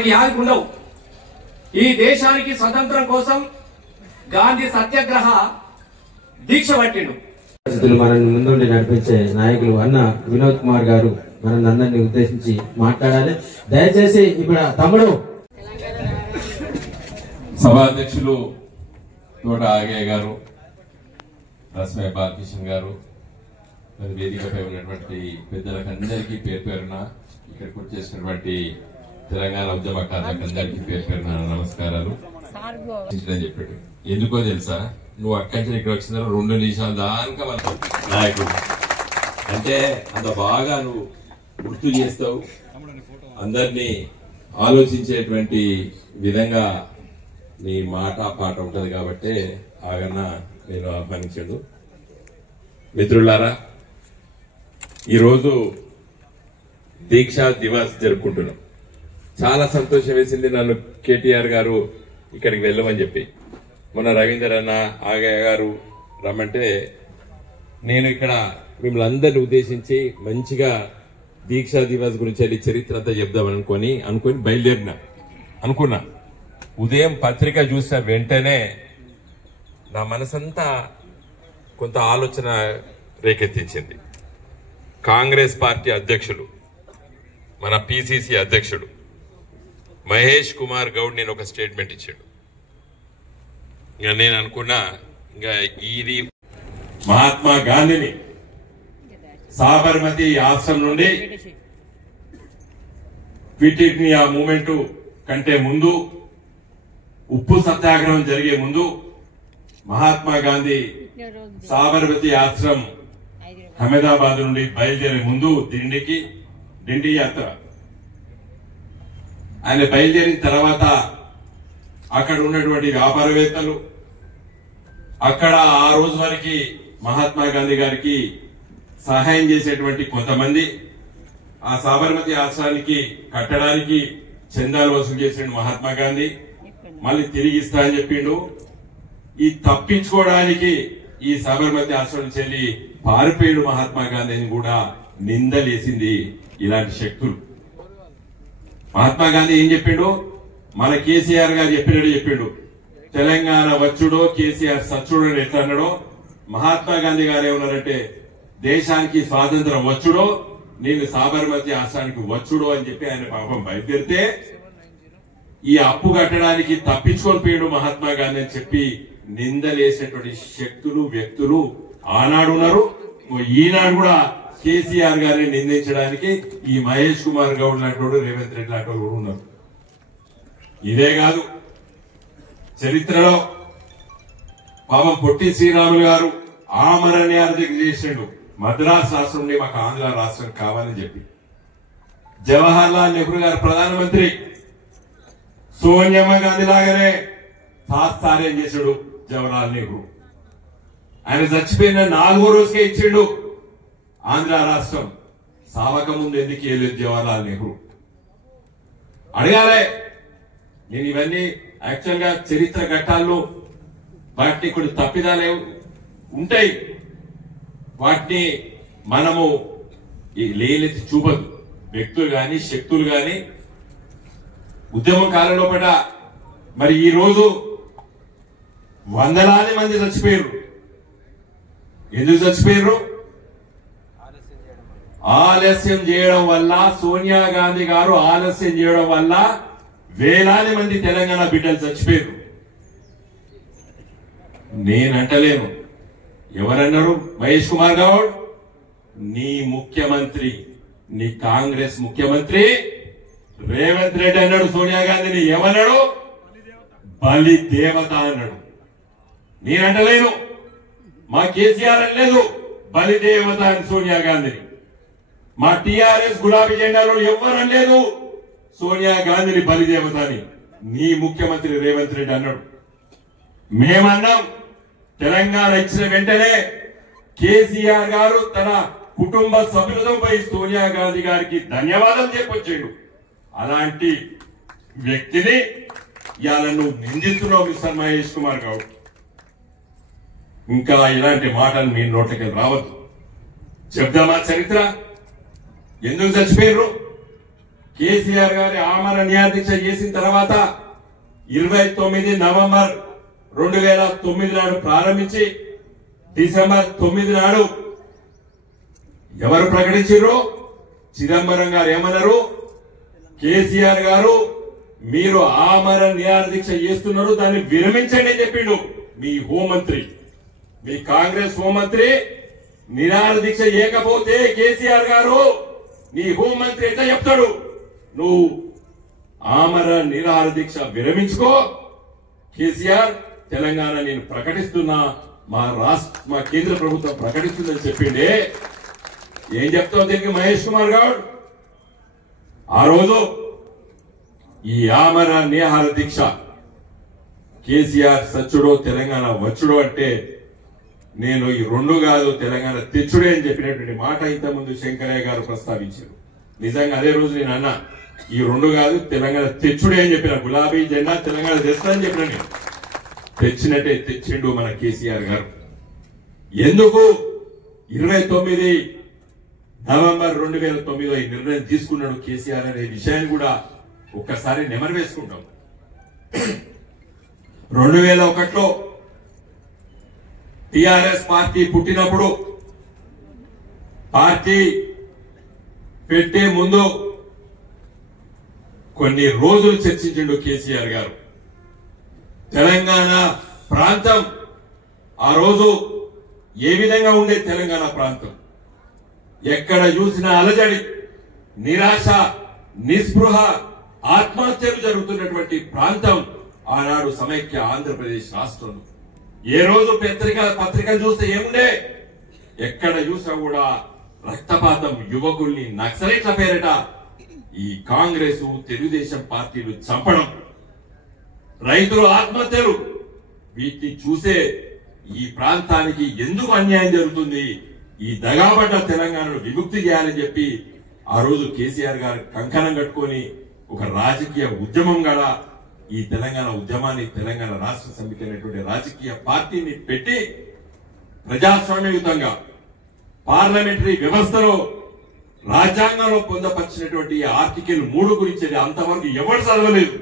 మనకి యాది ఉండవు. ఈ దేశానికి స్వతంత్రం కోసం గాంధీ సత్యాగ్రహ దీక్ష పట్టిండు. మనల్ని ముందుండి నడిపించే నాయకులు అన్న వినోద్ కుమార్ గారు మనందరినీ ఉద్దేశించి మాట్లాడాలి. దయచేసి ఇప్పుడు తమ్ముడు సభాధ్యక్షులు తోట ఆగయ్య గారు, రస్మయ్య బాలకిషన్ గారు, వేదికపై ఉన్నటువంటి పెద్దలకు అందరికీ పేరు పేరున, ఇక్కడికి వచ్చేసినటువంటి తెలంగాణ ఉద్యమకారులకు అందరికీ పేరు పేరున నమస్కారాలు చెప్పాడు. ఎందుకో తెలుసా, నువ్వు అక్కడి నుంచి ఇక్కడ వచ్చిన 2 నిమిషాలు దాకా మన నాయకుడు అంటే అంత బాగా నువ్వు గుర్తు చేస్తావు, అందరినీ ఆలోచించేటువంటి విధంగా నీ మాట పాట ఉంటది కాబట్టి ఆగన్నా నేను ఆహ్వానించాడు. మిత్రులారా, ఈరోజు దీక్షా దివస్ జరుపుకుంటున్నాం. చాలా సంతోషం వేసింది నన్ను కేటీఆర్ గారు ఇక్కడికి వెళ్ళమని చెప్పి. మొన్న రవీందర్ అన్న ఆగయ్య గారు రమ్మంటే నేను ఇక్కడ మిమ్మల్ని అందరిని ఉద్దేశించి మంచిగా దీక్షా దివస్ గురించి వెళ్ళి చరిత్ర అంతా చెప్దామని అనుకొని బయలుదేరినా అనుకున్నా. ఉదయం పత్రిక చూసిన వెంటనే నా మనసంతా కొంత ఆలోచన రేకెత్తించింది. కాంగ్రెస్ పార్టీ అధ్యక్షులు, మన పిసిసి అధ్యక్షుడు మహేష్ కుమార్ గౌడ్ నేను ఒక స్టేట్మెంట్ ఇచ్చాడు. ఇంకా నేను అనుకున్నా, ఇంకా ఇది మహాత్మా గాంధీని సాబర్మతి ఆశ్రమం నుండి క్విట్ ఇండియా మూవ్మెంట్ కంటే ముందు, ఉప్పు సత్యాగ్రహం జరిగే ముందు మహాత్మా గాంధీ సాబర్మతి ఆశ్రమం అహ్మదాబాద్ నుండి బయలుదేరే ముందు డిండి యాత్ర ఆయన బయలుదేరిన తర్వాత అక్కడ ఉన్నటువంటి వ్యాపారవేత్తలు, అక్కడ ఆ రోజు వరకు మహాత్మా గాంధీ గారికి సహాయం చేసేటువంటి కొంతమంది, ఆ సాబర్మతి ఆశ్రమానికి కట్టడానికి చందాలు వసూలు చేసిన మహాత్మా గాంధీ మళ్ళీ తిరిగి ఇస్తా అని చెప్పిండు. ఈ తప్పించుకోవడానికి ఈ సాబర్మతి ఆశ్రమం చెల్లి పారిపోయాడు మహాత్మా గాంధీ అని కూడా నిందలేసింది ఇలాంటి శక్తులు. మహాత్మా గాంధీ ఏం చెప్పిండు, మన కేసీఆర్ గారు చెప్పిండు, తెలంగాణ వచ్చుడో కేసీఆర్ సచ్చుడో అని ఎట్లా అన్నాడో, మహాత్మా గాంధీ గారు ఏమన్నారంటే దేశానికి స్వాతంత్రం వచ్చుడో నేను సాబర్మతి ఆశ్రమానికి వచ్చుడో అని చెప్పి ఆయన పాపం బయలుదేరితే ఈ అప్పు కట్టడానికి తప్పించుకొని పోయాడు మహాత్మా గాంధీ అని చెప్పి నిందలేసేటువంటి శక్తులు, వ్యక్తులు ఆనాడు ఉన్నారు. ఈనాడు కూడా కేసీఆర్ గారిని నిందించడానికి ఈ మహేష్ కుమార్ గౌడ్ లాంటి వాడు, రేవంత్ రెడ్డి లాంటి వాడు ఉన్నారు. ఇదే కాదు, చరిత్రలో పాపం పొట్టి శ్రీరాములు గారు ఆమరణ్యార్థికి చేసిండు. మద్రాస్ రాష్ట్రం నుండి మాకు ఆంధ్ర రాష్ట్రం కావాలని చెప్పి జవహర్ లాల్ నెహ్రూ గారు ప్రధానమంత్రి, సోనియమ్మ గాంధీ లాగానే తాత్సార్యం చేశాడు జవహర్లాల్ నెహ్రూ. ఆయన చచ్చిపోయిన 4వ రోజుకే ఇచ్చిండు ఆంధ్ర రాష్ట్రం. సావక ముందు ఎందుకు వేయలేదు జవహర్లాల్ నెహ్రూ? అడగాలే. నేను ఇవన్నీ యాక్చువల్ గా చరిత్ర ఘట్టాల్లో వాటిని కొన్ని తప్పిదాలు ఉంటాయి, వాటిని మనము లేలెత్తి చూపదు. వ్యక్తులు గాని శక్తులు గాని ఉద్యమం కాలంలో పట మరి ఈ రోజు వందలాది మంది చచ్చిపోయారు. ఎందుకు చచ్చిపోయారు? ఆలస్యం చేయడం వల్ల, సోనియా గాంధీ గారు ఆలస్యం చేయడం వల్ల వేలాది మంది తెలంగాణ బిడ్డలు చచ్చిపోయారు. నేనంటలేను, ఎవరన్నారు? మహేష్ కుమార్ గౌడ్ నీ ముఖ్యమంత్రి, నీ కాంగ్రెస్ ముఖ్యమంత్రి రేవంత్ రెడ్డి అన్నాడు సోనియా గాంధీని. ఏమన్నాడు? బలి దేవత అన్నాడు. నేనంటలేను, మా కేసీఆర్ అనలేదు బలి దేవత అని సోనియా గాంధీని. మా టీఆర్ఎస్ గులాబీ జెండాలో ఎవరు అనలేదు సోనియా గాంధీని బలి దేవత అని. నీ ముఖ్యమంత్రి రేవంత్ రెడ్డి అన్నాడు. మేమన్నాం, తెలంగాణ ఇచ్చిన వెంటనే కేసీఆర్ గారు తన కుటుంబ సభ్యులతో పోయి సోనియా గాంధీ గారికి ధన్యవాదాలు చెప్పొచ్చాడు. అలాంటి వ్యక్తిని ఇవాళ నువ్వు నిందిస్తున్నావు మిస్టర్ మహేష్ కుమార్ గౌడ్. ఇంకా ఇలాంటి మాటలు మీ నోట్లకి రావద్దు. చెప్దామా చరిత్ర? ఎందుకు చచ్చిపోయారు? కేసీఆర్ గారి ఆమరణ నిరాదీక్ష చేసిన తర్వాత 29 నవంబర్ 2009 నాడు ప్రారంభించి డిసెంబర్ 9 నాడు ఎవరు ప్రకటించారు? చిదంబరం గారు ఏమన్నారు? కేసీఆర్ గారు మీరు ఆమరణ నిరాదీక్ష చేస్తున్నారు, దాన్ని విరమించండి అని చెప్పిండు మీ హోంమంత్రి, మీ కాంగ్రెస్ హోంమంత్రి. నిరాదీక్ష చేయకపోతే కేసీఆర్ గారు నీ హోంమంత్రి ఎట్లా చెప్తాడు? నువ్వు ఆమరణ నిరాదీక్ష విరమించుకో కేసీఆర్, తెలంగాణ నేను ప్రకటిస్తున్నా, మా కేంద్ర ప్రభుత్వం ప్రకటిస్తుందని చెప్పిండే. ఏం చెప్తావు దీనికి మహేష్ కుమార్ గౌడ్? ఆ రోజు ఈ ఆమరణ నిరాదీక్ష కేసీఆర్ సచ్చుడో తెలంగాణ వచ్చుడో అంటే నేను ఈ రెండు కాదు తెలంగాణ తెచ్చుడే అని చెప్పినటువంటి మాట ఇంతకుముందు శంకరయ్య గారు ప్రస్తావించారు. నిజంగా అదే రోజు నేను అన్నా, ఈ రెండు కాదు తెలంగాణ తెచ్చుడే అని చెప్పిన, గులాబీ జెండా తెలంగాణ తెస్తానని చెప్పిన. నేను తెచ్చినట్టే తెచ్చిండు మన కేసీఆర్ గారు. ఎందుకు 29 నవంబర్ 2009 ఈ నిర్ణయం తీసుకున్నాడు కేసీఆర్ అనే విషయాన్ని కూడా ఒక్కసారి నెమరు వేసుకుంటాం. 2001లో టిఆర్ఎస్ పార్టీ పుట్టినప్పుడు పార్టీ పెట్టే ముందు కొన్ని రోజులు చర్చించిండు కేసీఆర్ గారు. తెలంగాణ ప్రాంతం ఆ రోజు ఏ విధంగా ఉండే తెలంగాణ ప్రాంతం, ఎక్కడ చూసినా అలజడి, నిరాశ, నిస్పృహ, ఆత్మహత్యలు జరుగుతున్నటువంటి ప్రాంతం ఆనాడు సమైక్య ఆంధ్రప్రదేశ్ రాష్ట్రంలో. ఏ రోజు పత్రికలు చూస్తే ఏముండే? ఎక్కడ చూసినా కూడా రక్తపాతం, యువకుల్ని నక్సలైట్ల పేరిట ఈ కాంగ్రెస్ తెలుగుదేశం పార్టీలు చంపడం, రైతులు ఆత్మహత్యలు, వీటిని చూసే ఈ ప్రాంతానికి ఎందుకు అన్యాయం జరుగుతుంది, ఈ దగాబడ్డ తెలంగాణను విముక్తి చేయాలని చెప్పి ఆ రోజు కేసీఆర్ గారు కంకణం కట్టుకొని ఒక రాజకీయ ఉద్యమం గల ఈ తెలంగాణ ఉద్యమాన్ని, తెలంగాణ రాష్ట్ర సమితి అనేటువంటి రాజకీయ పార్టీని పెట్టి ప్రజాస్వామ్యయుతంగా పార్లమెంటరీ వ్యవస్థలో రాజ్యాంగంలో పొందపరిచినటువంటి ఆర్టికల్ 3 గురించి అంతవరకు ఎవరు చదవలేదు.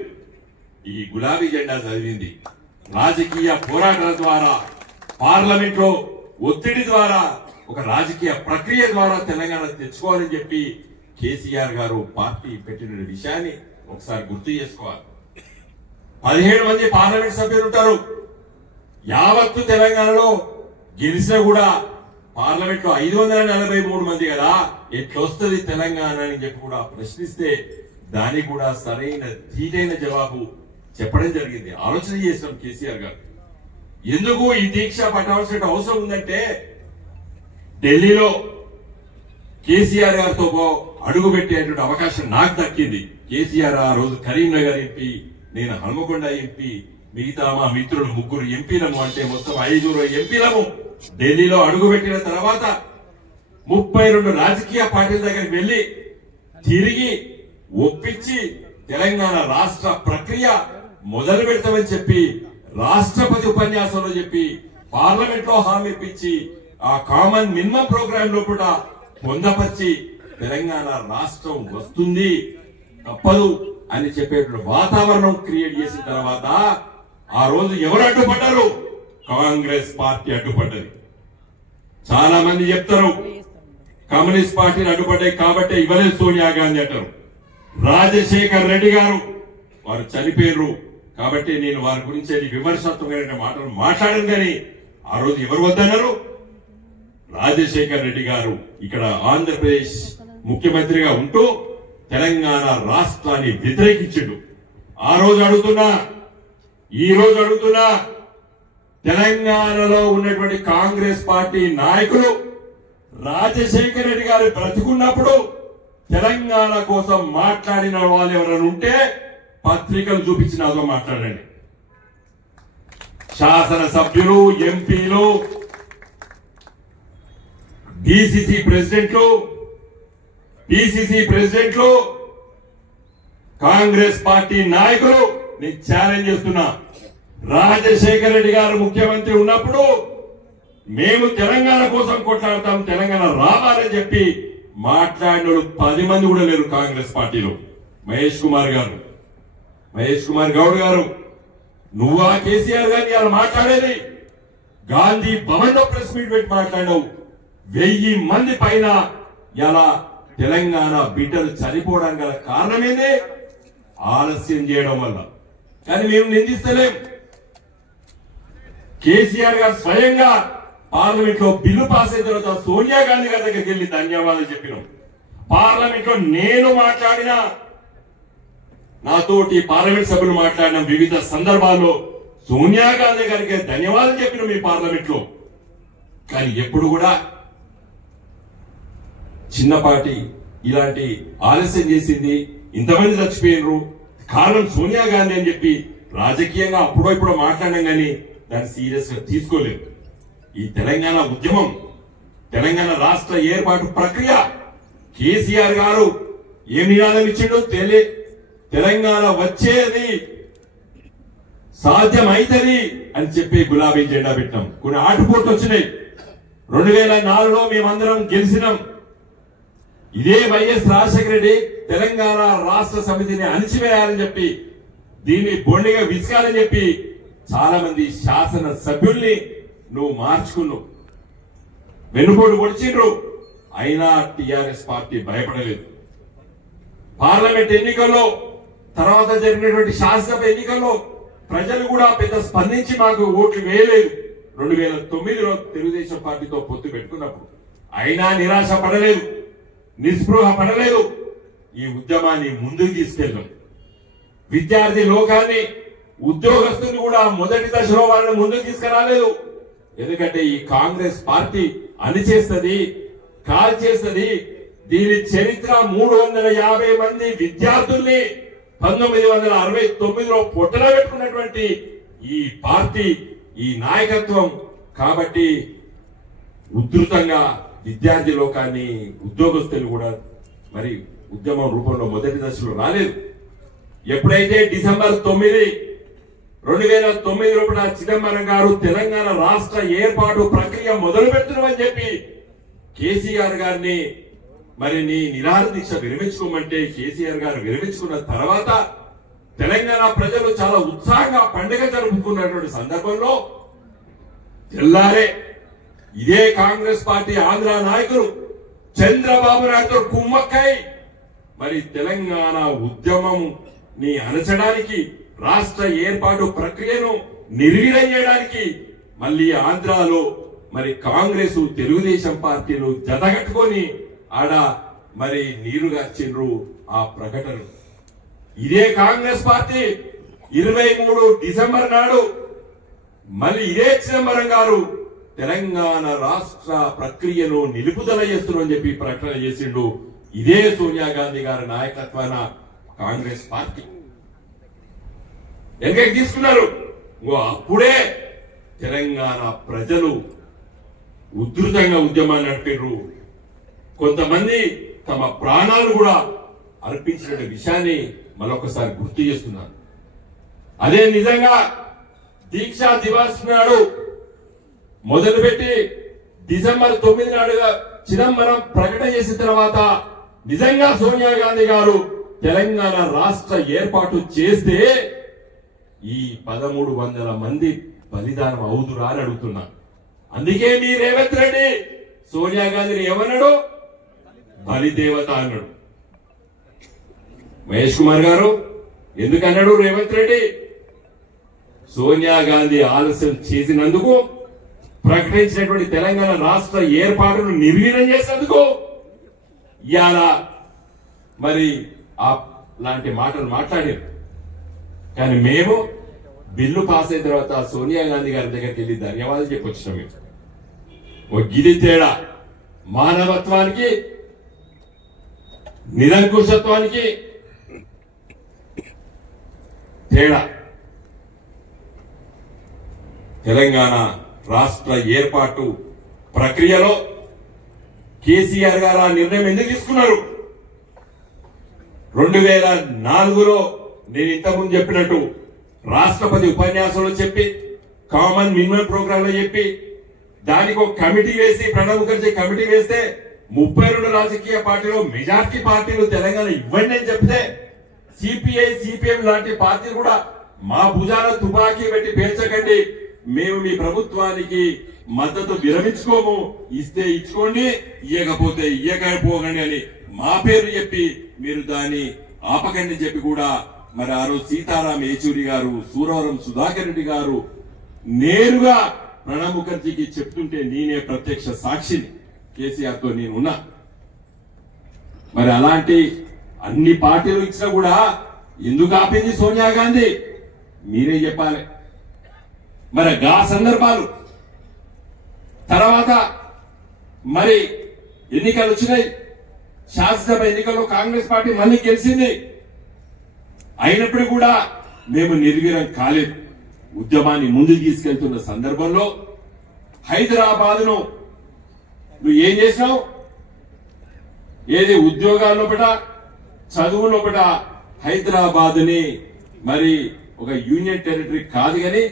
ఈ గులాబీ జెండా చదివింది. రాజకీయ పోరాటాల ద్వారా, పార్లమెంట్ లో ఒత్తిడి ద్వారా, ఒక రాజకీయ ప్రక్రియ ద్వారా తెలంగాణ తెచ్చుకోవాలని చెప్పి కేసీఆర్ గారు పార్టీ పెట్టిన విషయాన్ని ఒకసారి గుర్తు చేసుకోవాలి. 17 మంది పార్లమెంట్ సభ్యులు ఉంటారు. యావత్తు తెలంగాణలో గెలిచినా కూడా పార్లమెంట్ లో 543 మంది కదా, ఎట్లొస్తుంది తెలంగాణ అని చెప్పి కూడా ప్రశ్నిస్తే దానికి కూడా సరైన ధీటైన జవాబు చెప్పడం జరిగింది. ఆలోచన చేసినాం కేసీఆర్ గారు. ఎందుకు ఈ దీక్ష పట్టాల్సిన అవసరం ఉందంటే, ఢిల్లీలో కేసీఆర్ గారితో అడుగు పెట్టేటువంటి అవకాశం నాకు దక్కింది. కేసీఆర్ ఆ రోజు కరీంనగర్ ఎంపీ, నేను హనుమకొండ ఎంపీ, మిగతా మా మిత్రులు 3 ఎంపీలము, అంటే మొత్తం 5 ఎంపీలము ఢిల్లీలో అడుగుపెట్టిన తర్వాత 32 రాజకీయ పార్టీల దగ్గరికి వెళ్లి తిరిగి ఒప్పించి తెలంగాణ రాష్ట్ర ప్రక్రియ మొదలు పెడతామని చెప్పి రాష్ట్రపతి ఉపన్యాసంలో చెప్పి పార్లమెంట్ లో హామీ ఇప్పించి ఆ కామన్ మినిమం ప్రోగ్రామ్ లో కూడా పొందపరిచి తెలంగాణ రాష్ట్రం వస్తుంది తప్పదు అని చెప్పేటువంటి వాతావరణం క్రియేట్ చేసిన తర్వాత ఆ రోజు ఎవరు అడ్డుపడ్డారు? కాంగ్రెస్ పార్టీ అడ్డుపడ్డది. చాలా మంది చెప్తారు కమ్యూనిస్ట్ పార్టీలు అడ్డుపడ్డాయి కాబట్టి ఇవ్వలేదు సోనియా గాంధీ అంటారు. రాజశేఖర్ రెడ్డి గారు వారు చనిపోయారు కాబట్టి నేను వారి గురించి విమర్శాత్మకమైన మాటలు మాట్లాడను, కానీ ఆ రోజు ఎవరు వద్దన్నారు? రాజశేఖర్ రెడ్డి గారు ఇక్కడ ఆంధ్రప్రదేశ్ ముఖ్యమంత్రిగా ఉంటూ తెలంగాణ రాష్ట్రాన్ని వ్యతిరేకించిండు. ఆ రోజు అడుగుతున్నా, ఈ రోజు అడుగుతున్నా, తెలంగాణలో ఉన్నటువంటి కాంగ్రెస్ పార్టీ నాయకులు రాజశేఖర రెడ్డి గారు బ్రతికున్నప్పుడు తెలంగాణ కోసం మాట్లాడిన వాళ్ళు ఎవరైనా ఉంటే పత్రికలు చూపించినాదో మాట్లాడండి. శాసనసభ్యులు, ఎంపీలు, డిసిసి ప్రెసిడెంట్లు, పిసిసి ప్రెసిడెంట్లు, కాంగ్రెస్ పార్టీ నాయకులు నేను ఛాలెంజ్ చేస్తున్నా. రాజశేఖర రెడ్డి గారు ముఖ్యమంత్రి ఉన్నప్పుడు మేము తెలంగాణ కోసం కొట్లాడతాం, తెలంగాణ రావాలని చెప్పి మాట్లాడిన 10 మంది కూడా లేరు కాంగ్రెస్ పార్టీలో. మహేష్ కుమార్ గౌడ్ గారు, నువ్వా కేసీఆర్ గారిని అలా మాట్లాడేది? గాంధీ భవన్ లో ప్రెస్ మీట్ పెట్టి మాట్లాడావు. 1000 మంది పైన ఇలా తెలంగాణ బిడ్డలు చనిపోవడానికి గల కారణమేంది? ఆలస్యం చేయడం వల్ల. కానీ మేము నిందిస్తలేం. కేసీఆర్ గారు స్వయంగా పార్లమెంట్ లో బిల్లు పాస్ అయిన తర్వాత సోనియా గాంధీ గారి దగ్గరికి వెళ్లి ధన్యవాదాలు చెప్పినాం. పార్లమెంట్ లో నేను మాట్లాడిన, నాతోటి పార్లమెంట్ సభ్యులు మాట్లాడిన వివిధ సందర్భాల్లో సోనియా గాంధీ గారికి ధన్యవాదాలు చెప్పినాం ఈ పార్లమెంట్ లో. కానీ ఎప్పుడు కూడా చిన్నపాటి ఇలాంటి ఆలస్యం చేసింది, ఇంతమంది చచ్చిపోయినరు, కారణం సోనియా గాంధీ అని చెప్పి రాజకీయంగా అప్పుడో ఇప్పుడు మాట్లాడినాం కానీ దాన్ని సీరియస్ గా తీసుకోలేదు. ఈ తెలంగాణ ఉద్యమం, తెలంగాణ రాష్ట్ర ఏర్పాటు ప్రక్రియ కేసీఆర్ గారు ఏం నినాదం ఇచ్చిండో తెలంగాణ వచ్చేది సాధ్యమైతది అని చెప్పి గులాబీ జెండా పెట్టినాం. కొన్ని ఆటుపోట్లు వచ్చినాయి. 2004లో మేమందరం గెలిచినాం. ఇదే వైఎస్ రాజశేఖర రెడ్డి తెలంగాణ రాష్ట్ర సమితిని అణిచివేయాలని చెప్పి, దీన్ని బొండిగా విసుకాలని చెప్పి చాలా మంది శాసన సభ్యుల్ని నువ్వు మార్చుకున్నావు, వెన్నుపోటు పొడిచిండ్రు. అయినా టిఆర్ఎస్ పార్టీ భయపడలేదు. పార్లమెంట్ ఎన్నికల్లో, తర్వాత జరిగినటువంటి శాసనసభ ఎన్నికల్లో ప్రజలు కూడా పెద్ద స్పందించి మాకు ఓట్లు వేయలేదు. 2009లో తెలుగుదేశం పార్టీతో పొత్తు పెట్టుకున్నప్పుడు అయినా నిరాశ పడలేదు, నిస్పృహ పడలేదు. ఈ ఉద్యమాన్ని ముందుకు తీసుకెళ్ళాం. విద్యార్థి లోకాన్ని, ఉద్యోగస్తులు కూడా మొదటి దశలో వాళ్ళని ముందుకు తీసుకురాలేదు. ఎందుకంటే ఈ కాంగ్రెస్ పార్టీ అణిచేస్తుంది, కాల్ చేస్తుంది. దీని చరిత్ర 350 మంది విద్యార్థుల్ని 1969లో పొట్టలో పెట్టుకున్నటువంటి ఈ పార్టీ, ఈ నాయకత్వం. కాబట్టి ఉధృతంగా విద్యార్థి లోకాన్ని, ఉద్యోగస్తులు కూడా మరి ఉద్యమం రూపంలో మొదటి దశలో రాలేదు. ఎప్పుడైతే డిసెంబర్ 9, 2009 లోపల చిదంబరం గారు తెలంగాణ రాష్ట్ర ఏర్పాటు ప్రక్రియ మొదలు పెడుతున్నామని చెప్పి కేసీఆర్ గారిని మరి నీ నిరాహార దీక్ష విరమించుకోమంటే కేసీఆర్ గారు విరమించుకున్న తర్వాత తెలంగాణ ప్రజలు చాలా ఉత్సాహంగా పండుగ జరుపుకున్నటువంటి సందర్భంలో తెల్లారే ఇదే కాంగ్రెస్ పార్టీ ఆంధ్ర నాయకులు చంద్రబాబు నాయుడుతో కుమ్మక్కై మరి తెలంగాణ ఉద్యమం ని అణచడానికి, రాష్ట్ర ఏర్పాటు ప్రక్రియను నిర్వీర్యం చేయడానికి మళ్ళీ ఆంధ్రాలో మరి కాంగ్రెస్, తెలుగుదేశం పార్టీలు జతగట్టుకొని ఆడ మరి నీరుగార్చిండ్రు ఆ ప్రకటన. ఇదే కాంగ్రెస్ పార్టీ 23 డిసెంబర్ నాడు మళ్ళీ ఇదే చిదంబరం గారు తెలంగాణ రాష్ట్ర ప్రక్రియను నిలుపుదల చేస్తున్నామని చెప్పి ప్రకటన చేసిండు. ఇదే సోనియా గాంధీ గారి నాయకత్వాన కాంగ్రెస్ పార్టీ వెనకకి తీసుకున్నారు. అప్పుడే తెలంగాణ ప్రజలు ఉధృతంగా ఉద్యమాన్ని నడిపారు. కొంతమంది తమ ప్రాణాలు కూడా అర్పించిన విషయాన్ని మరొకసారి గుర్తు చేస్తున్నారు. అదే నిజంగా దీక్షా దివాస్ నాడు మొదలుపెట్టి డిసెంబర్ 9 నాడుగా చిదంబరం ప్రకటన చేసిన తర్వాత నిజంగా సోనియా గాంధీ గారు తెలంగాణ రాష్ట్ర ఏర్పాటు చేస్తే ఈ 1300 మంది బలిదానం అవుదురా అని అడుగుతున్నా. అందుకే మీ రేవంత్ రెడ్డి సోనియా గాంధీని ఏమన్నాడు? బలిదేవత అన్నాడు. మహేష్ కుమార్ గారు ఎందుకన్నాడు రేవంత్ రెడ్డి? సోనియా గాంధీ ఆలస్యం చేసినందుకు, ప్రకటించినటువంటి తెలంగాణ రాష్ట్ర ఏర్పాటును నిర్వీర్యం చేసేందుకు ఇవాళ మరి లాంటి మాటలు మాట్లాడారు. కానీ మేము బిల్లు పాస్ అయిన తర్వాత సోనియా గాంధీ గారి దగ్గరికి వెళ్ళి ధన్యవాదాలు చెప్పొచ్చినాం. మేము ఓ గిది తేడా, మానవత్వానికి, నిరంకుశత్వానికి తేడా. తెలంగాణ రాష్ట్ర ఏర్పాటు ప్రక్రియలో కేసీఆర్ గారు ఆ నిర్ణయం ఎందుకు తీసుకున్నారు? 2004లో నేను ఇంతకుముందు చెప్పినట్టు రాష్ట్రపతి ఉపన్యాసంలో చెప్పి, కామన్ మినిమం ప్రోగ్రామ్ లో చెప్పి, దానికి ఒక కమిటీ వేసి, ప్రణబ్ ముఖర్జీ కమిటీ వేస్తే 32 రాజకీయ పార్టీలు, మెజార్టీ పార్టీలు తెలంగాణ ఇవ్వండి అని చెప్తే సిపిఐ సిపిఎం లాంటి పార్టీలు కూడా మా భుజాల తుపాకీ పెట్టి పేర్చకండి, మేము మీ ప్రభుత్వానికి మద్దతు విరమించుకోము, ఇస్తే ఇచ్చుకోండి, ఇయ్యకపోతే ఇయ్యకపోకండి అని మా పేరు చెప్పి మీరు దాన్ని ఆపకండి చెప్పి కూడా మరి ఆ రోజు సీతారాం యేచూరి గారు, సూరవరం సుధాకర్ రెడ్డి గారు నేరుగా ప్రణబ్ ముఖర్జీకి చెప్తుంటే నేనే ప్రత్యక్ష సాక్షిని, కేసీఆర్ తో నేనున్నా. మరి అలాంటి అన్ని పార్టీలు ఇచ్చినా కూడా ఎందుకు ఆపింది సోనియా గాంధీ మీరే చెప్పాలి. మరి గా సందర్భాలు తర్వాత మరి ఎన్నికలు వచ్చినాయి, శాసనసభ ఎన్నికల్లో కాంగ్రెస్ పార్టీ మళ్ళీ గెలిచింది. అయినప్పుడు కూడా మేము నిర్వీర్యం కాలేదు. ఉద్యమాన్ని ముందుకు తీసుకెళ్తున్న సందర్భంలో హైదరాబాద్ ను నువ్వు ఏం చేసినావు? ఏది ఉద్యోగాల లోపల, చదువు లోపల హైదరాబాద్ ని మరి ఒక యూనియన్ టెరిటరీ కాదు కానీ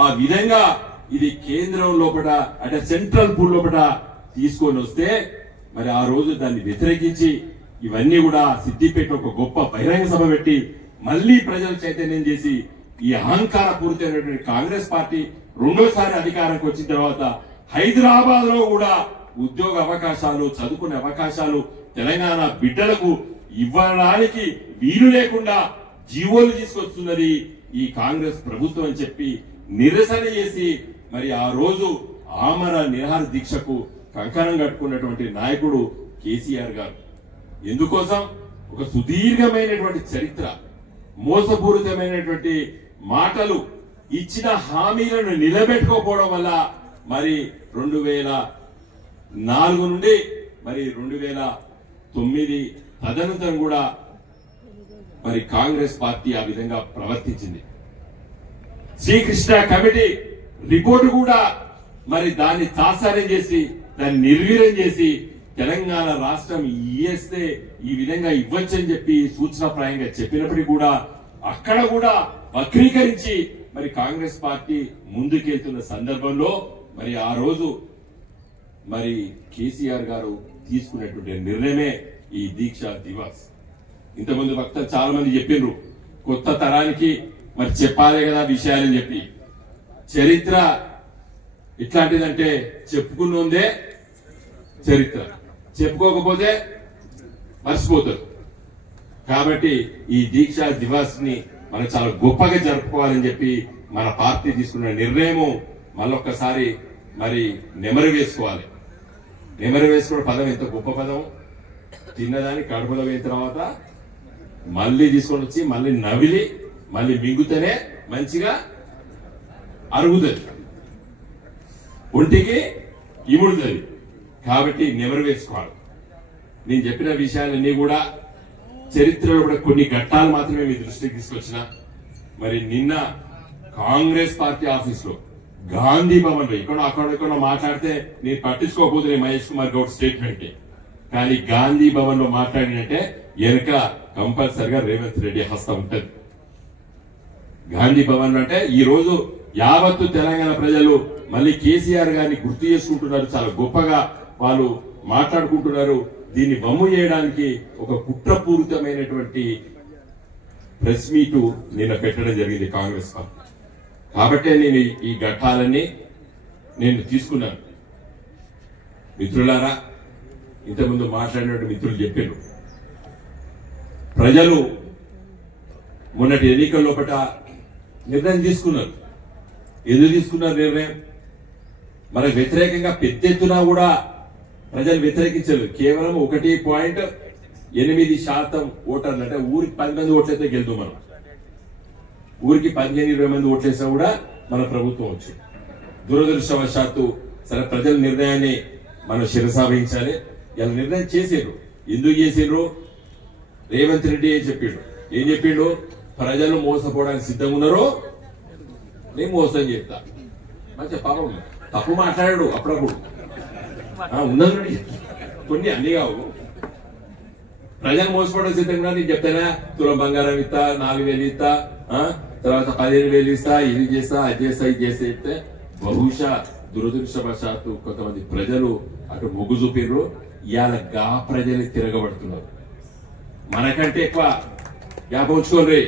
ఆ విధంగా ఇది కేంద్రం లోపల అంటే సెంట్రల్ పూల్ లోపల తీసుకొని వస్తే మరి ఆ రోజు దాన్ని వ్యతిరేకించి ఇవన్నీ కూడా సిద్దిపేట ఒక గొప్ప బహిరంగ సభ పెట్టి మళ్లీ ప్రజలు చైతన్యం చేసి ఈ అహంకార పూరితమైనటువంటి కాంగ్రెస్ పార్టీ రెండోసారి అధికారానికి వచ్చిన తర్వాత హైదరాబాద్ లో కూడా ఉద్యోగ అవకాశాలు, చదువుకునే అవకాశాలు తెలంగాణ బిడ్డలకు ఇవ్వడానికి వీలు లేకుండా జీవోలు తీసుకొస్తున్నది ఈ కాంగ్రెస్ ప్రభుత్వం అని చెప్పి నిరసన చేసి మరి ఆ రోజు ఆమర నిరాహార దీక్షకు కంకణం కట్టుకున్నటువంటి నాయకుడు కేసీఆర్ గారు. ఎందుకోసం? ఒక సుదీర్ఘమైనటువంటి చరిత్ర, మోసపూరితమైనటువంటి మాటలు, ఇచ్చిన హామీలను నిలబెట్టుకోకపోవడం వల్ల మరి 2004 నుండి మరి 2009 తదనంతరం కూడా మరి కాంగ్రెస్ పార్టీ ఆ విధంగా ప్రవర్తించింది. శ్రీకృష్ణ కమిటీ రిపోర్టు కూడా మరి దాన్ని తాత్సారం చేసి దాన్ని నిర్వీర్యం చేసి తెలంగాణ రాష్ట్రం ఇస్తే ఈ విధంగా ఇవ్వచ్చని చెప్పి సూచనాప్రాయంగా చెప్పినప్పటికీ కూడా అక్కడ కూడా వక్రీకరించి మరి కాంగ్రెస్ పార్టీ ముందుకెళ్తున్న సందర్భంలో మరి ఆ రోజు మరి కేసీఆర్ గారు తీసుకున్నటువంటి నిర్ణయమే ఈ దీక్ష దివాస్. ఇంతకుముందు వక్తలు చాలా మంది చెప్పిండ్రు కొత్త తరానికి మరి చెప్పాలి కదా విషయాలని చెప్పి. చరిత్ర ఇట్లాంటిదంటే చెప్పుకున్నదే చరిత్ర, చెప్పుకోకపోతే మర్చిపోతారు. కాబట్టి ఈ దీక్షా దివాస్ ని మనం చాలా గొప్పగా జరుపుకోవాలని చెప్పి మన పార్టీ తీసుకున్న నిర్ణయము మళ్ళొక్కసారి మరి నెమరు వేసుకోవాలి. నెమరు వేసుకున్న పదం ఎంత గొప్ప పదం. తిన్నదాన్ని కడుపులో వేసిన తర్వాత మళ్ళీ తీసుకొని వచ్చి మళ్ళీ నవిలి మళ్ళీ మింగుతేనే మంచిగా అరుగుతుంది, ఒంటికి ఇముడుతుంది. కాబట్టి నెమరు వేసుకోవాలి. నేను చెప్పిన విషయాలన్నీ కూడా చరిత్రలో కూడా కొన్ని ఘట్టాలు మాత్రమే మీ దృష్టికి తీసుకొచ్చిన. మరి నిన్న కాంగ్రెస్ పార్టీ ఆఫీస్ లో గాంధీ భవన్ లో ఇక్కడ మాట్లాడితే నేను పట్టించుకోకపోతే మహేష్ కుమార్ గౌడ్ స్టేట్మెంట్, కానీ గాంధీ భవన్ లో మాట్లాడినట్టే వెనుక కంపల్సరిగా రేవంత్ రెడ్డి హస్తం ఉంటది. గాంధీ భవన్ లో అంటే ఈ రోజు యావత్తు తెలంగాణ ప్రజలు మళ్ళీ కేసీఆర్ గారిని గుర్తు చేసుకుంటున్నారు, చాలా గొప్పగా వాళ్ళు మాట్లాడుకుంటున్నారు. దీన్ని వమ్ము చేయడానికి ఒక కుట్రపూరితమైనటువంటి ప్రెస్ మీటు నిన్న పెట్టడం జరిగింది కాంగ్రెస్ పార్టీ. కాబట్టే నేను ఈ ఘట్టాలన్నీ నేను తీసుకున్నాను. మిత్రులారా, ఇంతకుముందు మాట్లాడినటువంటి మిత్రులు చెప్పారు, ప్రజలు మొన్నటి ఎన్నికల్లో పట్ల నిర్ణయం తీసుకున్నారు. ఎందుకు తీసుకున్నారు నిర్ణయం? మనకు వ్యతిరేకంగా పెద్ద ఎత్తున కూడా ప్రజలు వ్యతిరేకించారు. కేవలం 1.8% ఓటర్లు, అంటే ఊరికి 10 మంది ఓట్లయితే గెలుతాం మనం. ఊరికి 15-20 మంది ఓట్లేసినా కూడా మన ప్రభుత్వం వచ్చింది. దురదృష్టవశాత్తు సరే ప్రజల నిర్ణయాన్ని మనం శిరసావహించాలి. ఇలా నిర్ణయం చేసారు. ఎందుకు చేసిండ్రు? రేవంత్ రెడ్డి ఏం చెప్పిండు? ప్రజలు మోసపోవడానికి సిద్ధంగా ఉన్నారో నేను మోసం చెప్తా. మంచి పాపం తప్పు మాట్లాడాడు అప్పుడప్పుడు, ఉన్నది కొన్ని అన్ని కావు. ప్రజలు మోసపోవడానికి సిద్ధంగా నేను చెప్తానా, తులం బంగారం ఇస్తా, 4,000 ఇస్తా, తర్వాత 15,000 ఇస్తా, ఇది చేస్తా, అది చేస్తా, ఇది చేస్తే చెప్తే బహుశా దురదృష్టవశాత్తు కొంతమంది ప్రజలు అటు మొగ్గు చూపిర్రు. ఇవాళ గా ప్రజలు తిరగబడుతున్నారు. మనకంటే ఎక్కువ జ్ఞాపకం.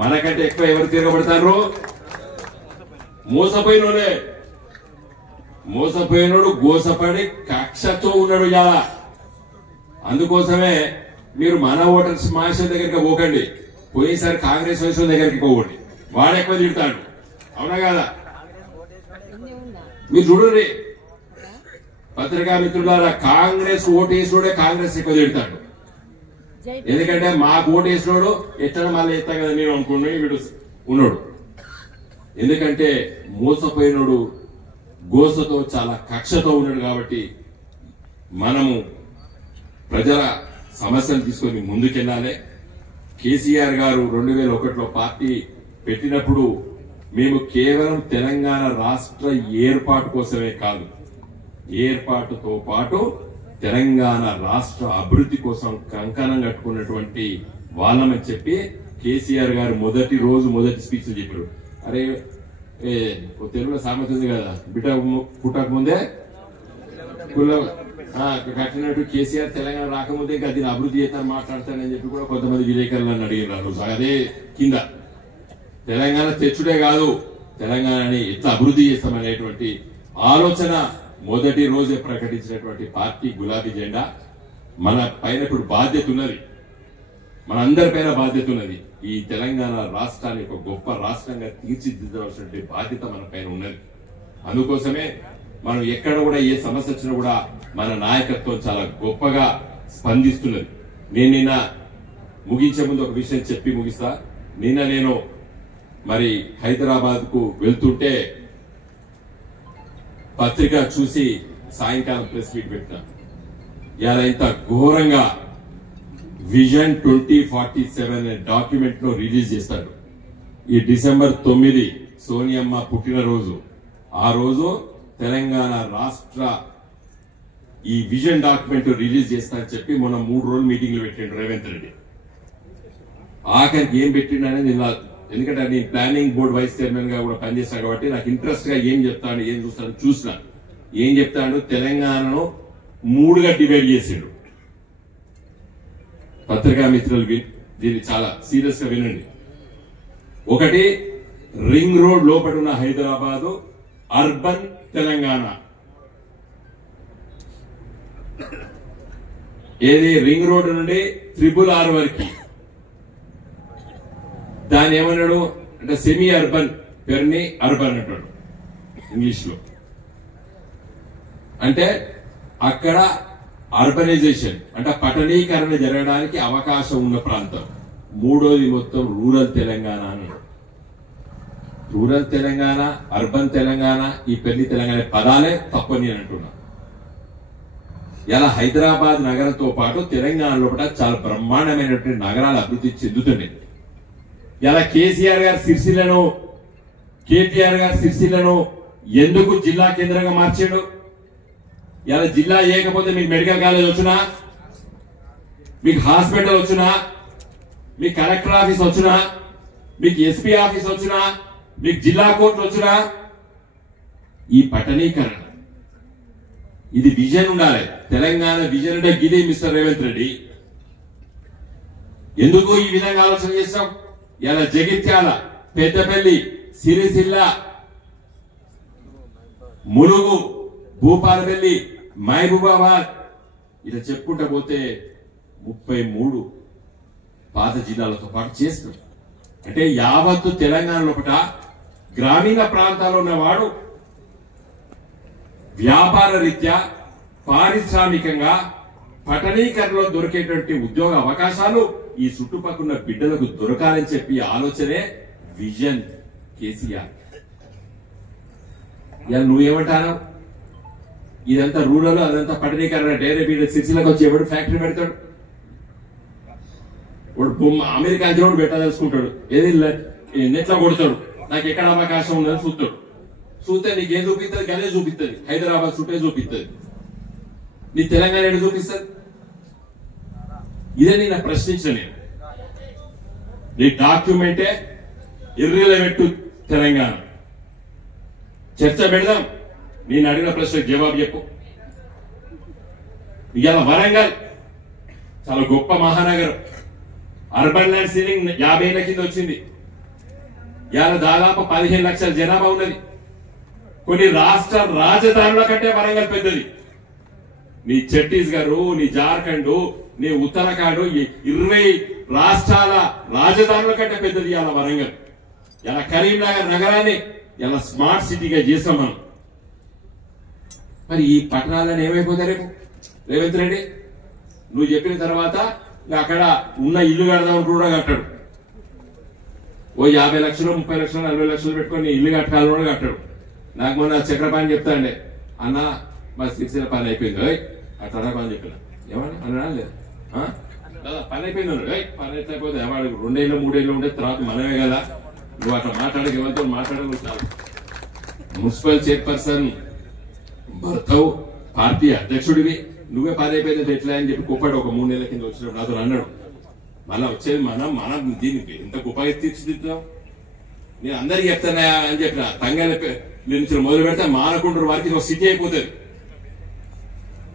మనకంటే ఎక్కువ ఎవరు తిరగబడతారు? మోసపోయినోడే. మోసపోయినోడు గోసపడి కక్షతో ఉన్నాడు ఇలా. అందుకోసమే మీరు మన ఓటర్స్ మహేశ్వర్ దగ్గరికి పోకండి, పోయినసారి కాంగ్రెస్ వైశ్వర్ దగ్గరికి పోకండి, వాడు ఎక్కువ తిడతాడు. అవునా కాదా? మీరు చూడండి పత్రికా మిత్రులారా, కాంగ్రెస్ ఓటేసినోడే కాంగ్రెస్ ఎక్కువ తిడతాడు. ఎందుకంటే మాకు ఓటేసినోడు ఎట్లా మళ్ళీ ఎత్తా కదా నేను అనుకున్నా వీడు ఉన్నాడు. ఎందుకంటే మోసపోయినోడు గోసతో చాలా కక్షతో ఉన్నాడు. కాబట్టి మనము ప్రజల సమస్యలు తీసుకొని ముందుకెళ్లాలి. కేసీఆర్ గారు 2001లో పార్టీ పెట్టినప్పుడు మేము కేవలం తెలంగాణ రాష్ట్ర ఏర్పాటు కోసమే కాదు, ఏర్పాటుతో పాటు తెలంగాణ రాష్ట్ర అభివృద్ధి కోసం కంకణం కట్టుకున్నటువంటి వాళ్ళమని చెప్పి కేసీఆర్ గారు మొదటి రోజు మొదటి స్పీచ్ చెప్పారు. అరే తెలుగులో సామెత ఉంది కదా, బిడ్డ పుట్టక ముందే కట్టినట్టు కేసీఆర్ తెలంగాణ రాకముందే ఇంకా దీన్ని అభివృద్ధి చేస్తాను మాట్లాడతానని చెప్పి కూడా కొంతమంది విలేకరులను అడిగినారు. అదే కింద తెలంగాణ తెచ్చుడే కాదు, తెలంగాణని ఎట్లా అభివృద్ధి చేస్తామనేటువంటి ఆలోచన మొదటి రోజే ప్రకటించినటువంటి పార్టీ గులాబీ జెండా. మన పైన ఇప్పుడు బాధ్యత ఉన్నది, మనందరి పైన బాధ్యత ఉన్నది. ఈ తెలంగాణ రాష్ట్రాన్ని ఒక గొప్ప రాష్ట్రంగా తీర్చిదిద్దవలసిన బాధ్యత మన పైన ఉన్నది. అందుకోసమే మనం ఎక్కడ కూడా ఏ సమస్య వచ్చినా కూడా మన నాయకత్వం చాలా గొప్పగా స్పందిస్తున్నది. నేను నిన్న ముగించే ముందు ఒక విషయం చెప్పి ముగిస్తా. నిన్న నేను మరి హైదరాబాద్ కు వెళ్తుంటే పత్రిక చూసి సాయంకాలం ప్రెస్ మీట్ పెట్టినా. ఇలా ఇంత ఘోరంగా విజన్ 2047 అనే డాక్యుమెంట్ ను రిలీజ్ చేస్తాడు. ఈ డిసెంబర్ 9 సోనియమ్మ పుట్టినరోజు. ఆ రోజు తెలంగాణ రాష్ట్ర ఈ విజన్ డాక్యుమెంట్ రిలీజ్ చేస్తానని చెప్పి మొన్న 3 రోజులు మీటింగ్లు పెట్టిండు రేవంత్ రెడ్డి. ఆఖరికి ఏం పెట్టిండని నిన్న, ఎందుకంటే నేను ప్లానింగ్ బోర్డు వైస్ చైర్మన్ గా కూడా పనిచేస్తాను కాబట్టి నాకు ఇంట్రెస్ట్ గా ఏం చెప్తాడు ఏం చూస్తాను చూసిన. ఏం చెప్తాడు, తెలంగాణను 3గా డివైడ్ చేసిండు. పత్రికా మిత్రులు దీన్ని చాలా సీరియస్ గా వినండి. ఒకటి, రింగ్ రోడ్ లోపల ఉన్న హైదరాబాదు అర్బన్ తెలంగాణ. ఏది రింగ్ రోడ్ నుండి RRR వరకు దాన్ని ఏమన్నాడు అంటే సెమీ అర్బన్ పేరుని అర్బన్ అంటాడు ఇంగ్లీష్ లో. అంటే అక్కడ అర్బనైజేషన్ అంటే పట్టణీకరణ జరగడానికి అవకాశం ఉన్న ప్రాంతం. మూడోది మొత్తం రూరల్ తెలంగాణ అన్నాడు. రూరల్ తెలంగాణ, అర్బన్ తెలంగాణ, ఈ పెళ్లి తెలంగాణ పదాలే తప్పని అంటున్నా. ఇలా హైదరాబాద్ నగరంతో పాటు తెలంగాణలో కూడా చాలా బ్రహ్మాండమైనటువంటి నగరాలు అభివృద్ధి చెందుతున్నాయి. ఇలా కేసీఆర్ గారు సిరిసిల్లను, కేటీఆర్ గారు సిరిసిల్లను ఎందుకు జిల్లా కేంద్రంగా మార్చాడు? ఇలా జిల్లా చేయకపోతే మీకు మెడికల్ కాలేజ్ వచ్చినా, మీకు హాస్పిటల్ వచ్చినా, మీకు కలెక్టర్ ఆఫీస్ వచ్చినా, మీకు ఎస్పీ ఆఫీస్ వచ్చినా, మీకు జిల్లా కోర్టు వచ్చినా, ఈ పట్టణీకరణ ఇది విజన్ ఉండాలి. తెలంగాణ విజన్ అంటే గిది మిస్టర్ రేవంత్ రెడ్డి. ఎందుకు ఈ విధంగా ఆలోచన చేస్తాం? ఇలా జగిత్యాల, పెద్దపల్లి, సిరిసిల్ల, ములుగు, భూపాలపల్లి, మహబూబాబాద్ ఇలా చెప్పుకుంటా పోతే 33 పాత జిల్లాలతో పాటు చేస్తాం. అంటే యావత్తు తెలంగాణ లోపల గ్రామీణ ప్రాంతాల్లో ఉన్నవాడు వ్యాపార రీత్యా, పారిశ్రామికంగా, పట్టణీకరణలో దొరికేటువంటి ఉద్యోగ అవకాశాలు ఈ చుట్టుపక్కల బిడ్డలకు దొరకాలని చెప్పి ఆలోచనే విజన్ కేసీఆర్. ఇలా నువ్వేమంటావు? ఇదంతా రూరల్, అదంతా పట్టణీకరణ. డైరీ బీడ సిరిసిల్లకు వచ్చి ఎవడు ఫ్యాక్టరీ పెడతాడు? వాడు బొమ్మ అమెరికా అంచనోడు పెట్టదలుచుకుంటాడు. ఏది నెట్లో కొడతాడు, నాకు ఎక్కడ అవకాశం ఉందని చూస్తాడు. చూస్తే నీకేం చూపిస్తుంది? గదే చూపిస్తుంది. హైదరాబాద్ చుట్టే చూపిస్తుంది. నీ తెలంగాణ ఏడు చూపిస్తుంది? ఇదే నేను ప్రశ్నించిన. నేను నీ డాక్యుమెంటే ఇర్రిలవెంట్ తెలంగాణ. చర్చ పెడదాం. నేను అడిగిన ప్రశ్నకు జవాబు చెప్పు. ఇవాళ వరంగల్ చాలా గొప్ప మహానగరం. అర్బన్ ల్యాండ్ సీలింగ్ 50 ఏళ్ల కింద వచ్చింది. ఇవాళ దాదాపు 15 లక్షల జనాభా ఉన్నది. కొన్ని రాష్ట్ర రాజధానుల కంటే వరంగల్ పెద్దది. నీ ఛత్తీస్గఢ్, నీ జార్ఖండ్, నీ ఉత్తరాఖండ్ 20 రాష్ట్రాల రాజధానుల కంటే పెద్దది ఇవాళ వరంగల్. ఇలా కరీంనగర్ నగరాన్ని ఇలా స్మార్ట్ సిటీగా చేసాం మనం. మరి ఈ పట్టణాలను ఏమైపోతారు రేవంత్ రెడ్డి? నువ్వు చెప్పిన తర్వాత అక్కడ ఉన్న ఇల్లు కడదాం కూడా కట్టాడు. ఓ 50 లక్షలు 30 లక్షలు 40 లక్షలు పెట్టుకొని ఇల్లు కట్టాలని కూడా కట్టాడు. నాకు మొన్న చక్రపాణి చెప్తాండే, అన్న మా సిరిసిల్ల పని అయిపోయింది అట్లా పని చెప్పిన ఏమన్నా అన్నా లేదు పని అయిపోయింది అన్నాడు. పని అయిపోతే వాడు 2 ఏళ్ళు 3 ఏళ్ళు ఉండే తర్వాత మనమే కదా, నువ్వు అట్లా మాట్లాడక ఎవరితో మాట్లాడగలుగుతావు. మున్సిపల్ చైర్పర్సన్ భర్తవు, పార్టీ అధ్యక్షుడివి, నువ్వే పని అయిపోయింది ఎట్లా అని చెప్పి కుప్పాడు. ఒక 3 నెలల కింద వచ్చినప్పుడు నాతో అన్నాడు. మళ్ళా వచ్చేది మనం దీనికి ఎంత గొప్పగా తీర్చిదిద్దాం. నేను అందరికి చెప్తానా అని చెప్పిన తంగల నుంచి మొదలు పెడితే మానకుండ్రు వారికి ఒక సిటీ అయిపోతుంది.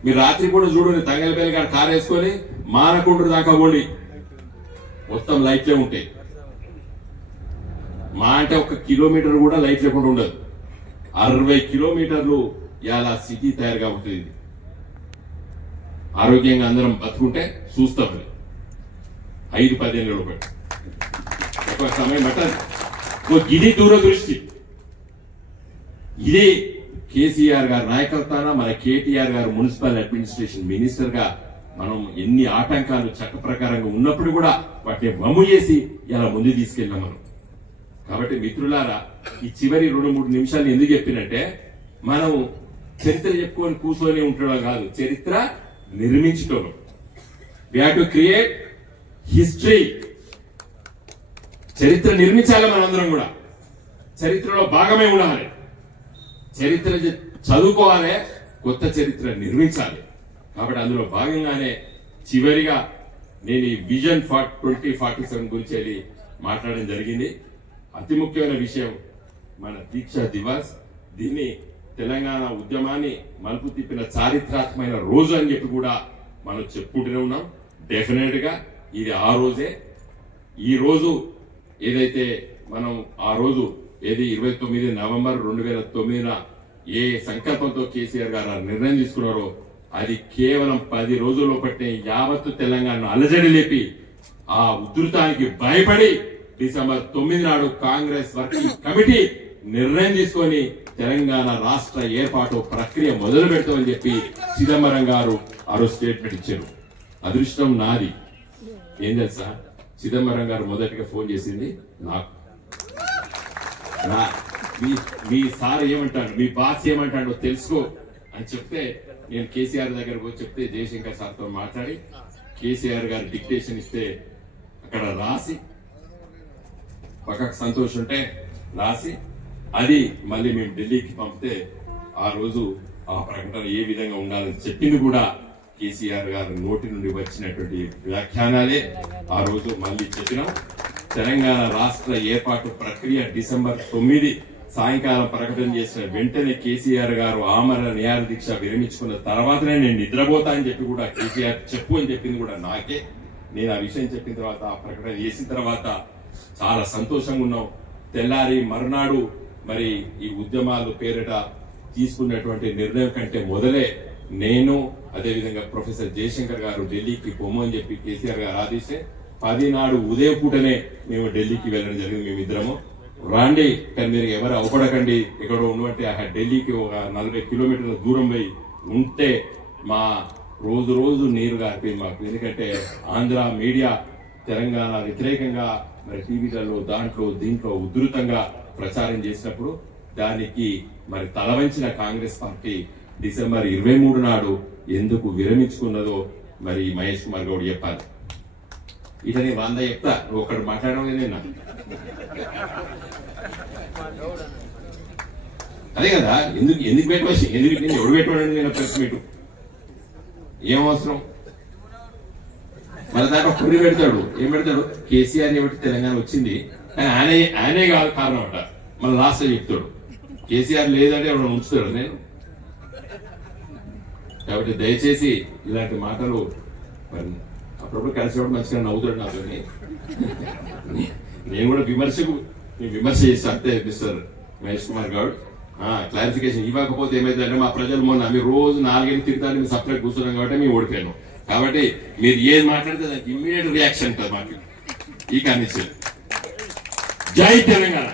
మీరు రాత్రి కూడా చూడండి, తంగలపల్లి గారు కారు వేసుకొని మానకుండ్రు దాకా పోండి, మొత్తం లైట్లే ఉంటాయి. మా అంటే 1 కిలోమీటర్ కూడా లైట్ లేకుండా ఉండదు. 60 కిలోమీటర్లు ఇలా సిటీ తయారు కాబట్టి ఆరోగ్యంగా అందరం బతుకుంటే చూస్తాం. 5-10 ఏళ్ళ లోపల ఎక్కువ సమయం పట్టదు. ఇది దూరదృష్టి. ఇది కేసీఆర్ గారి నాయకత్వాన మన కేటీఆర్ గారు మున్సిపల్ అడ్మినిస్ట్రేషన్ మినిస్టర్ గా మనం ఎన్ని ఆటంకాలు చట్ట ప్రకారంగా ఉన్నప్పుడు కూడా వాటిని వమ్ము చేసి ఇలా ముందు తీసుకెళ్ళాం మనం. కాబట్టి మిత్రులారా, ఈ చివరి 2-3 నిమిషాలు ఎందుకు చెప్పినంటే, మనం చరిత్ర చెప్పుకొని కూర్చొని ఉండడం కాదు, చరిత్ర నిర్మించటం. We have to create history. చరిత్ర నిర్మించాలి. మనందరం కూడా చరిత్రలో భాగమే ఉండాలి. చరిత్ర చదువుకోవాలి, కొత్త చరిత్ర నిర్మించాలి. కాబట్టి అందులో భాగంగానే చివరిగా నేను ఈ విజన్ 2047 గురించి వెళ్ళి మాట్లాడడం జరిగింది. అతి ముఖ్యమైన విషయం మన దీక్ష దివస్. దీన్ని తెలంగాణ ఉద్యమాన్ని మలుపు తిప్పిన చారిత్రాత్మకమైన రోజు అని చెప్పి కూడా మనం చెప్పుకుంటూనే ఉన్నాం. డెఫినెట్ గా ఇది ఆ రోజే. ఈ రోజు ఏదైతే మనం ఆ రోజు 29 నవంబర్ 2009 ఏ సంకల్పంతో కేసీఆర్ గారు నిర్ణయం తీసుకున్నారో అది కేవలం 10 రోజుల్లో పట్టిన యావత్తు తెలంగాణ అలజడి లేపి ఆ ఉధృతానికి భయపడి డిసెంబర్ 9 నాడు కాంగ్రెస్ వర్కింగ్ కమిటీ నిర్ణయం తీసుకొని తెలంగాణ రాష్ట్ర ఏర్పాటు ప్రక్రియ మొదలు పెడతామని చెప్పి చిదంబరం గారు ఆ రోజు స్టేట్మెంట్ ఇచ్చారు. అదృష్టం నాది. ఏం తెలుసా, చిదంబరం గారు మొదటిగా ఫోన్ చేసింది నాకు. మీ సార్ ఏమంటాడు, మీ బాస్ ఏమంటాడో తెలుసుకో అని చెప్తే నేను కేసీఆర్ దగ్గర పోయి చెప్తే జయశంకర్ సార్తో మాట్లాడి కేసీఆర్ గారు డిక్టేషన్ ఇస్తే అక్కడ రాసి పక్కకు సంతోష్ ఉంటే రాసి అది మళ్ళీ మేము ఢిల్లీకి పంపితే ఆ రోజు ఆ ప్రకటన ఏ విధంగా ఉండాలని చెప్పింది కూడా కేసీఆర్ గారి నోటి నుండి వచ్చినటువంటి వ్యాఖ్యానాలే ఆ రోజు మళ్ళీ చెప్పినాం. తెలంగాణ రాష్ట్ర ఏర్పాటు ప్రక్రియ డిసెంబర్ 9 సాయంకాలం ప్రకటన చేసిన వెంటనే కేసీఆర్ గారు ఆమరణ నిరాదీక్ష విరమించుకున్న తర్వాతనే నేను నిద్రపోతా అని చెప్పి కూడా కేసీఆర్ చెప్పు అని చెప్పింది కూడా నాకే. నేను ఆ విషయం చెప్పిన తర్వాత ఆ ప్రకటన చేసిన తర్వాత చాలా సంతోషంగా ఉన్నాం. తెల్లారి మరునాడు మరి ఈ ఉద్యమాలు పేరిట తీసుకున్నటువంటి నిర్ణయం కంటే మొదలే నేను అదేవిధంగా ప్రొఫెసర్ జయశంకర్ గారు ఢిల్లీకి పొమ్మని చెప్పి కేసీఆర్ గారు ఆదేశిస్తే 10 నాడు ఉదయం పూటనే మేము ఢిల్లీకి వెళ్ళడం జరిగింది. మేమిద్దరము రాండి, కానీ మీరు ఎవరు అవపడకండి, ఎక్కడో ఉన్నట్టే ఢిల్లీకి ఒక 40 కిలోమీటర్ల దూరం పోయి ఉంటే మా రోజు నీరు గారిపోయింది మాకు. ఎందుకంటే ఆంధ్ర మీడియా తెలంగాణ వ్యతిరేకంగా మరి టీవీలలో దీంట్లో ఉధృతంగా ప్రచారం చేసినప్పుడు దానికి మరి తలవంచిన కాంగ్రెస్ పార్టీ డిసెంబర్ 23 నాడు ఎందుకు విరమించుకున్నదో మరి మహేష్ కుమార్ గౌడ్ చెప్పాలి. ఇతని 100 చెప్తా, నువ్వు ఒకటి మాట్లాడడం లేదన్నా. అదే కదా, ఎందుకు పెట్టవచ్చు, నేను ఎవడు పెట్టుకోవడానికి నేను ప్రెస్ మీటు ఏం అవసరం. మన దాంట్లో కొన్ని పెడతాడు, ఏం పెడతాడు, కేసీఆర్ కాబట్టి తెలంగాణ వచ్చింది కానీ ఆయనే కాదు కారణం అంట. మన లాస్ట్ చెప్తాడు కేసీఆర్ లేదంటే ఎవరు ఉంచుతాడు నేను. కాబట్టి దయచేసి ఇలాంటి మాటలు అప్పుడప్పుడు కలిసినప్పుడు మంచిగా నవ్వుతాడు నాతో. నేను కూడా విమర్శ చేస్తా అంతే మిస్టర్ మహేష్ కుమార్ గౌడ్. క్లారిఫికేషన్ ఇవ్వకపోతే ఏమైందంటే మా ప్రజలు మొన్న మీరు రోజు 4 తిడతారు, మేము సపరేట్ కూర్చున్నాం కాబట్టి మేము ఓడిపోయాను. కాబట్టి మీరు ఏది మాట్లాడితే దానికి ఇమ్మీడియట్ రియాక్షన్ ఉంటుంది మాకు ఈ కండిషన్. జై తెలంగాణ.